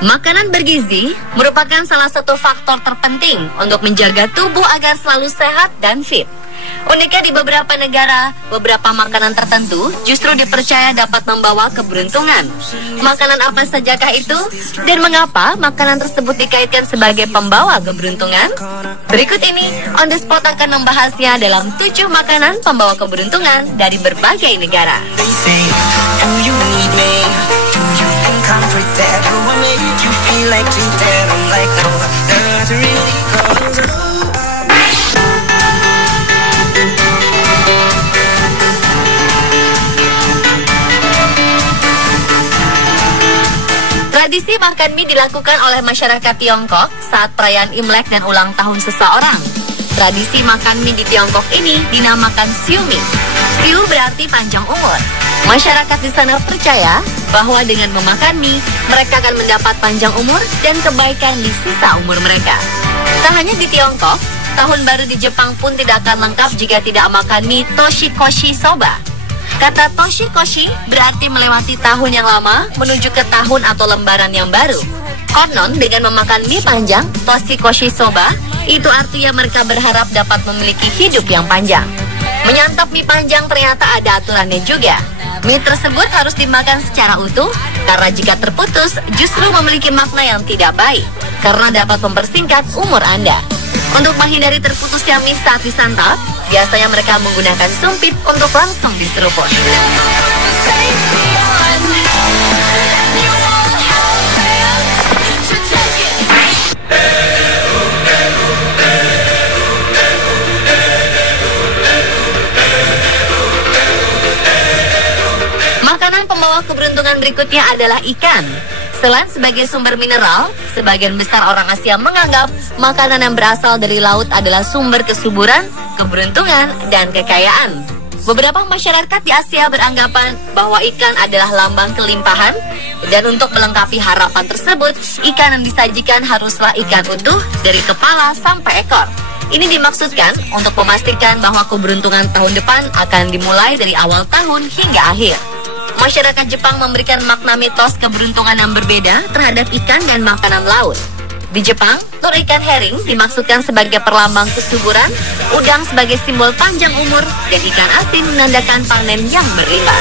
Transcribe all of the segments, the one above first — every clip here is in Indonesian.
Makanan bergizi merupakan salah satu faktor terpenting untuk menjaga tubuh agar selalu sehat dan fit. Uniknya di beberapa negara, beberapa makanan tertentu justru dipercaya dapat membawa keberuntungan. Makanan apa sajakah itu? Dan mengapa makanan tersebut dikaitkan sebagai pembawa keberuntungan? Berikut ini, On The Spot akan membahasnya dalam 7 makanan pembawa keberuntungan dari berbagai negara. Tradisi makan mie dilakukan oleh masyarakat Tiongkok saat perayaan Imlek dan ulang tahun seseorang. Tradisi makan mie di Tiongkok ini dinamakan Siu Mie. Siu berarti panjang umur. Masyarakat di sana percaya bahwa dengan memakan mie, mereka akan mendapat panjang umur dan kebaikan di sisa umur mereka. Tak hanya di Tiongkok, tahun baru di Jepang pun tidak akan lengkap jika tidak makan mie Toshikoshi Soba. Kata Toshikoshi berarti melewati tahun yang lama menuju ke tahun atau lembaran yang baru. Konon dengan memakan mie panjang Toshikoshi Soba, itu artinya mereka berharap dapat memiliki hidup yang panjang. Menyantap mie panjang ternyata ada aturannya juga. Mie tersebut harus dimakan secara utuh, karena jika terputus justru memiliki makna yang tidak baik, karena dapat mempersingkat umur Anda. Untuk menghindari terputusnya mie saat disantap, biasanya mereka menggunakan sumpit untuk langsung diseruput. Makanan pembawa keberuntungan berikutnya adalah ikan. Selain sebagai sumber mineral, sebagian besar orang Asia menganggap makanan yang berasal dari laut adalah sumber kesuburan, keberuntungan, dan kekayaan. Beberapa masyarakat di Asia beranggapan bahwa ikan adalah lambang kelimpahan, dan untuk melengkapi harapan tersebut, ikan yang disajikan haruslah ikan utuh dari kepala sampai ekor. Ini dimaksudkan untuk memastikan bahwa keberuntungan tahun depan akan dimulai dari awal tahun hingga akhir. Masyarakat Jepang memberikan makna mitos keberuntungan yang berbeda terhadap ikan dan makanan laut. Di Jepang, telur ikan herring dimaksudkan sebagai perlambang kesuburan, udang sebagai simbol panjang umur, dan ikan asin menandakan panen yang berlimpah.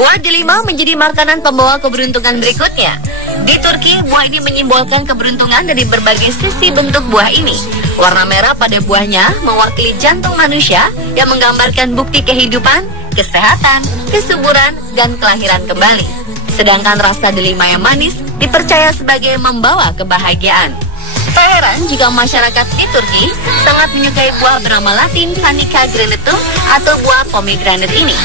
Buah delima menjadi makanan pembawa keberuntungan berikutnya. Di Turki, buah ini menyimbolkan keberuntungan dari berbagai sisi bentuk buah ini. Warna merah pada buahnya mewakili jantung manusia yang menggambarkan bukti kehidupan, kesehatan, kesuburan, dan kelahiran kembali. Sedangkan rasa delima yang manis dipercaya sebagai membawa kebahagiaan. Tak heran jika masyarakat di Turki sangat menyukai buah bernama Latin Panica granatum atau buah pomegranate ini.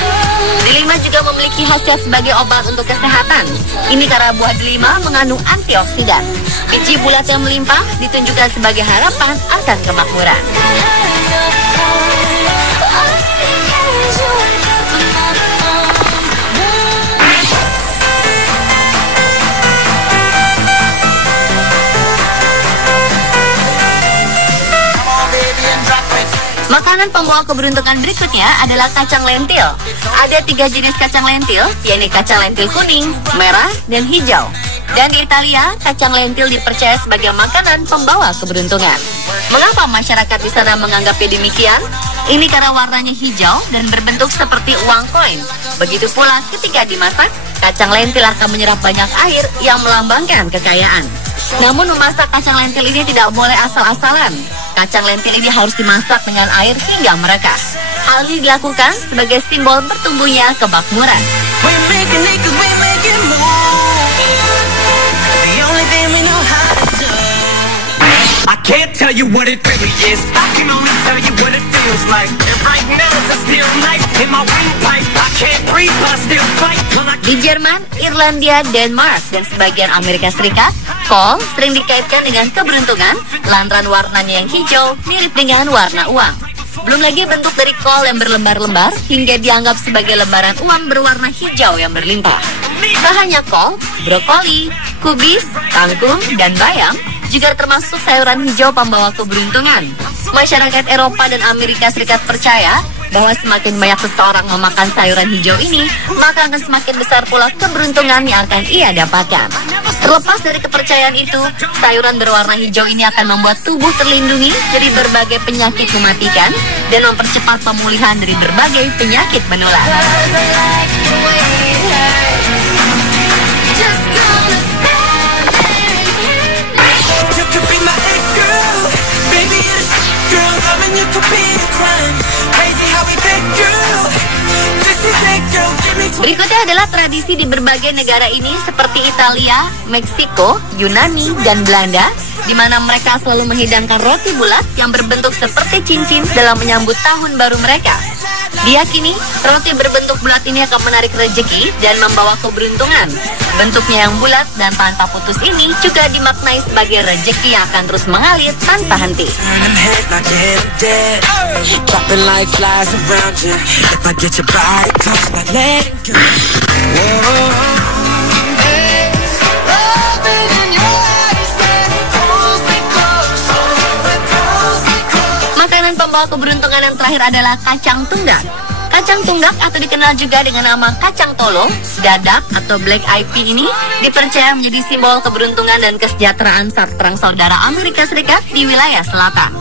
Delima juga memiliki khasiat sebagai obat untuk kesehatan. Ini karena buah delima mengandung antioksidan. Biji bulat yang melimpah ditunjukkan sebagai harapan akan kemakmuran. Makanan pembawa keberuntungan berikutnya adalah kacang lentil. Ada 3 jenis kacang lentil, yaitu kacang lentil kuning, merah, dan hijau. Dan di Italia, kacang lentil dipercaya sebagai makanan pembawa keberuntungan. Mengapa masyarakat di sana menganggapnya demikian? Ini karena warnanya hijau dan berbentuk seperti uang koin. Begitu pula ketika dimasak, kacang lentil akan menyerap banyak air yang melambangkan kekayaan. Namun memasak kacang lentil ini tidak boleh asal-asalan. Kacang lentil ini harus dimasak dengan air hingga merekah. Hal ini dilakukan sebagai simbol bertumbuhnya kemakmuran. I can't tell you what it really is. I can only tell you what it feels like. And right now it's still night in my windpipe. I can't breathe, but I still fight. Di Jerman, Irlandia, Denmark, dan sebagian Amerika Serikat, kol sering dikaitkan dengan keberuntungan lantaran warnanya yang hijau mirip dengan warna uang. Belum lagi bentuk dari kol yang berlembar-lembar hingga dianggap sebagai lembaran uang berwarna hijau yang berlimpah. Tak hanya kol, brokoli, Kubis, kangkung, dan bayam juga termasuk sayuran hijau pembawa keberuntungan. Masyarakat Eropa dan Amerika Serikat percaya bahwa semakin banyak seseorang memakan sayuran hijau ini, maka akan semakin besar pula keberuntungan yang akan ia dapatkan. Terlepas dari kepercayaan itu, sayuran berwarna hijau ini akan membuat tubuh terlindungi dari berbagai penyakit mematikan dan mempercepat pemulihan dari berbagai penyakit menular. Berikutnya adalah tradisi di berbagai negara ini seperti Italia, Meksiko, Yunani, dan Belanda, di mana mereka selalu menghidangkan roti bulat yang berbentuk seperti cincin dalam menyambut tahun baru mereka. Diyakini roti berbentuk bulat ini akan menarik rezeki dan membawa keberuntungan. Bentuknya yang bulat dan tanpa putus ini juga dimaknai sebagai rezeki yang akan terus mengalir tanpa henti. Makanan pembawa keberuntungan yang terakhir adalah kacang tunggak. Kacang tunggak atau dikenal juga dengan nama kacang tolong, dadak atau black eyed pea ini dipercaya menjadi simbol keberuntungan dan kesejahteraan saat perang saudara Amerika Serikat di wilayah selatan.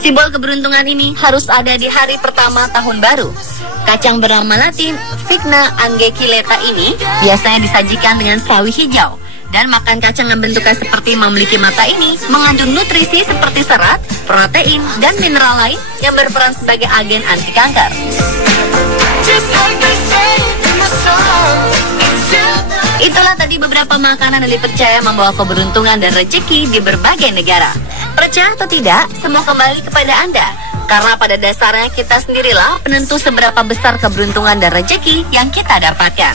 Simbol keberuntungan ini harus ada di hari pertama tahun baru. Kacang bernama Latin Vigna angecilata ini biasanya disajikan dengan sawi hijau. Dan makan kacang yang bentuknya seperti memiliki mata ini mengandung nutrisi seperti serat, protein, dan mineral lain yang berperan sebagai agen anti kanker. Itulah tadi beberapa makanan yang dipercaya membawa keberuntungan dan rezeki di berbagai negara. Percaya atau tidak, semua kembali kepada Anda. Karena pada dasarnya kita sendirilah penentu seberapa besar keberuntungan dan rezeki yang kita dapatkan.